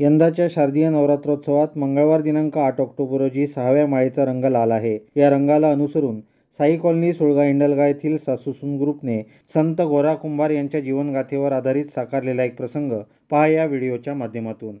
यंदाच्या शारदीय नवरात्रोत्सवात मंगळवार दिनांक 8 ऑक्टोबर रोजी 6व्या माळेचा रंग लाल आहे. या रंगाला अनुसरून साई कॉलनी सुळगा इंडलगा येथील सासूसून ग्रुपने संत गोरा कुंभार यांच्या जीवनगाथेवर आधारित साकारलेला एक प्रसंग पहा या व्हिडिओच्या माध्यमातून.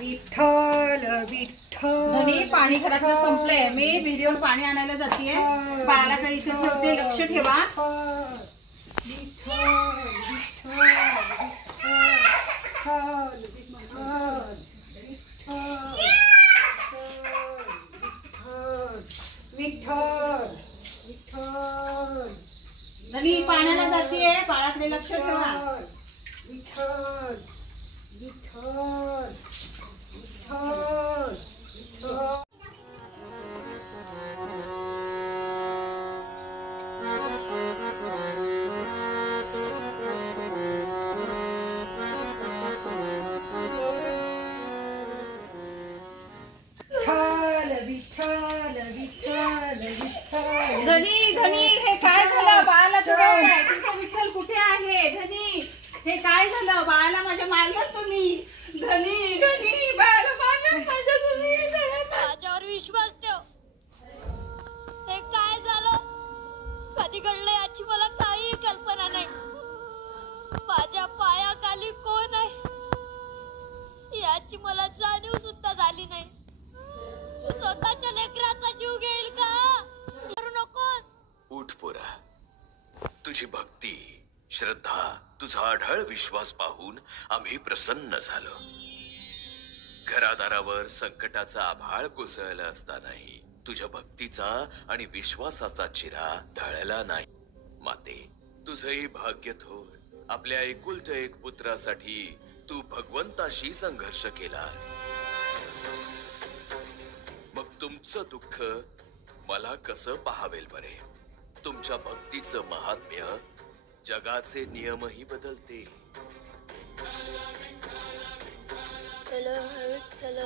विठ्ठल विठ्ठल धनी पाणी घरातलं संपलंय. मी विहिरीवर पाणी आणायला जातेय. बाळाला काही इथे ठेवते, लक्ष ठेवा. धनी पाण्याला जातेय, बाळाकडे लक्ष ठेवा. विठ्ठल विठ्ठल धनी धनी हे काय झालं? बाळाला तुझं काय? तुमचा विठ्ठल कुठे आहे? धनी हे काय झालं? बाळाला माझ्या मारलं तुम्ही. धनी धनी बाळाला मारलं माझ्या तुम्ही. माझ्यावर विश्वास ठेव. हे काय झालं, कधी घडलं याची मला काही कल्पना नाही. माझ्या पायाखाली कोण आहे याची मला जाणीव सुद्धा झाली नाही. तू स्वतःच्या लेकराचा जीव घेईल का? करू नकोस. उठ पोरा, तुझी भक्ती, श्रद्धा, तुझा अढळ विश्वास पाहून आम्ही प्रसन्न झालो. घरादारावर संकटाचा आभाळ कोसळला असतानाही तुझ्या भक्तीचा आणि विश्वासाचा चिरा ढळला नाही. माते, तुझंही भाग्य थोर. आपल्या एकुलत्या एक पुत्रासाठी तू भगवंताशी संघर्ष केलास. मग तुमचं दुःख मला कसं पाहावेल बरे? तुमच्या भक्तीचं महात्म्य जगाचे नियमही बदलते. विठ्ठल विठ्ठल